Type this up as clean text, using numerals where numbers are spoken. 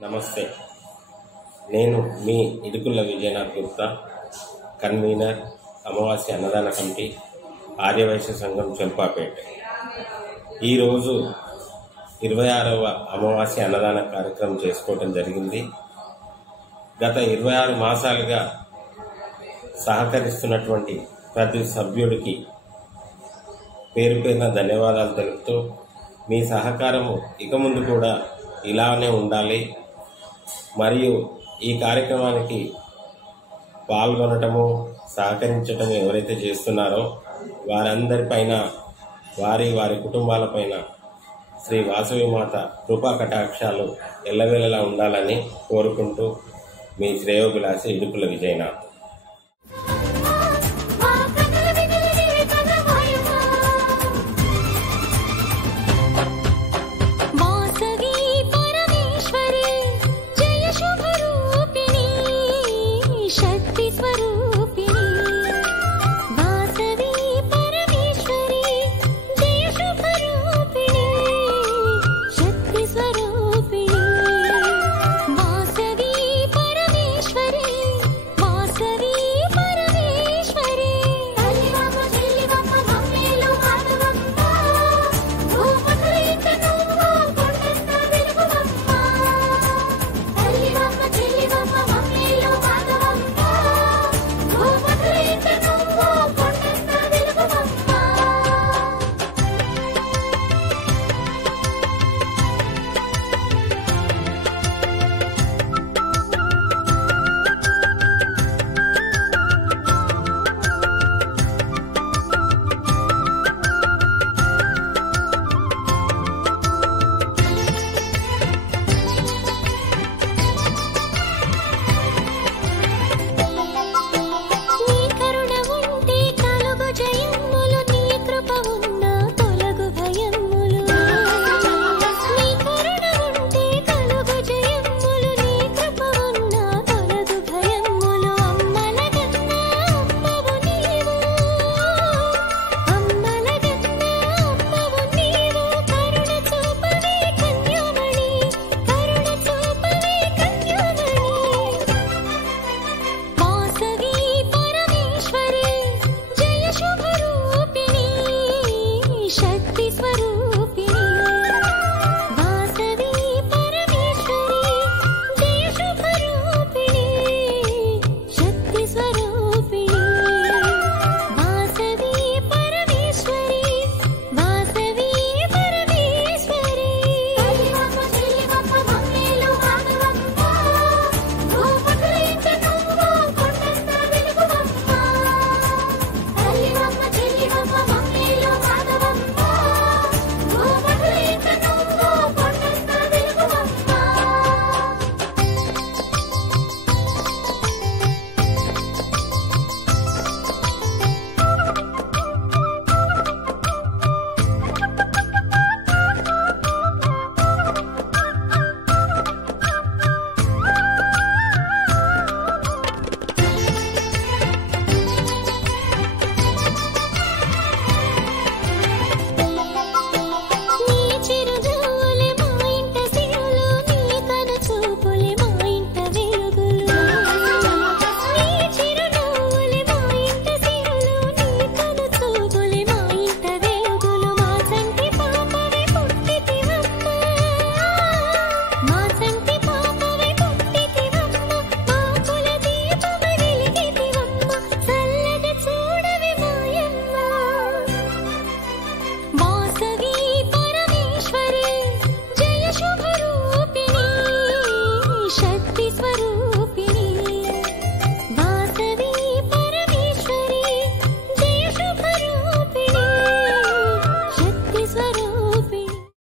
నమస్తే. నేను మీ ఇడుకుల విజయనాథ్ గుప్తా, కన్వీనర్ అమావాస్య అన్నదాన కమిటీ, ఆర్యవైశ్య సంఘం చెంపాపేట. ఈరోజు 26వ అమావాస్య అన్నదాన కార్యక్రమం చేసుకోవటం జరిగింది. గత 26 మాసాలుగా సహకరిస్తున్నటువంటి ప్రతి సభ్యుడికి పేరు పేరున ధన్యవాదాలు తెలుపుతూ, మీ సహకారము ఇక ముందు కూడా ఇలానే ఉండాలి. మరియు ఈ కార్యక్రమానికి పాల్గొనటము, సహకరించటము ఎవరైతే చేస్తున్నారో వారందరిపైన, వారి కుటుంబాలపైన శ్రీ వాసవి మాత కృపా కటాక్షాలు ఎల్లవేళలా ఉండాలని కోరుకుంటూ, మీ శ్రేయోభిలాషి ఇడుకుల విజయనాథ్.